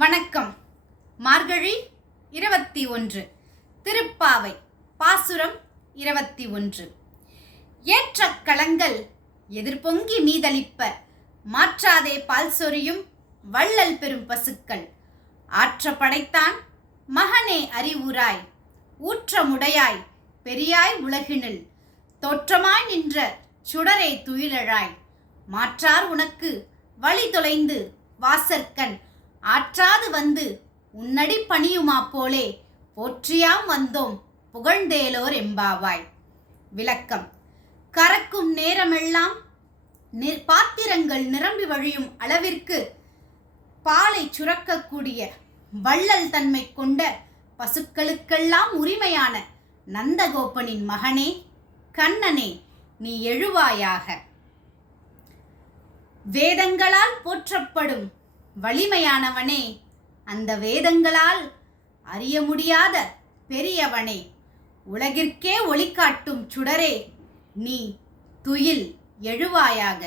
வணக்கம். மார்கழி 21 திருப்பாவை பாசுரம் 21. ஏற்ற களங்கள் எதிர்பொங்கி மீதளிப்ப மாற்றாதே பால் சொரியும் வள்ளல் பெரும் பசுக்கள் ஆற்ற படைத்தான் மகனே அறிவுராய் ஊற்றமுடையாய் பெரியாய் உலகினில் தோற்றமாய் நின்ற சுடரே துயிலழாய் மாற்றார் உனக்கு வழி தொலைந்து வாசற்கண் ஆற்றாது வந்து உன்னடி பணியுமா போலே போற்றியாம் வந்தோம் புகழ்ந்தேலோர் எம்பாவாய். விளக்கம். கறக்கும் நேரமெல்லாம் பாத்திரங்கள் நிரம்பி வழியும் அளவிற்கு பாலை சுரக்கக்கூடிய வள்ளல் தன்மை கொண்ட பசுக்களுக்கெல்லாம் உரிமையான நந்தகோபனின் மகனே கண்ணனே நீ எழுவாயாக. வேதங்களால் போற்றப்படும் வலிமையானவனே, அந்த வேதங்களால் அறிய முடியாத பெரியவனே, உலகிற்கே ஒளிகாட்டும் சுடரே நீ துயில் எழுவாயாக.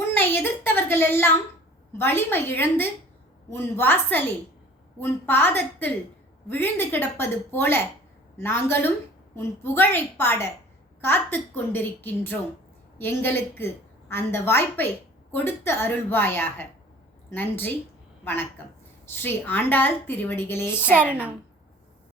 உன்னை எதிர்த்தவர்கள் எல்லாம் வலிமை இழந்து உன் வாசலில் உன் பாதத்தில் விழுந்து கிடப்பது போல நாங்களும் உன் புகழை பாட காத்து கொண்டிருக்கின்றோம். எங்களுக்கு அந்த வாய்ப்பை கொடுத்து அருள்வாயாக. நன்றி, வணக்கம். ஸ்ரீ ஆண்டாள் திருவடிகளே சரணம்.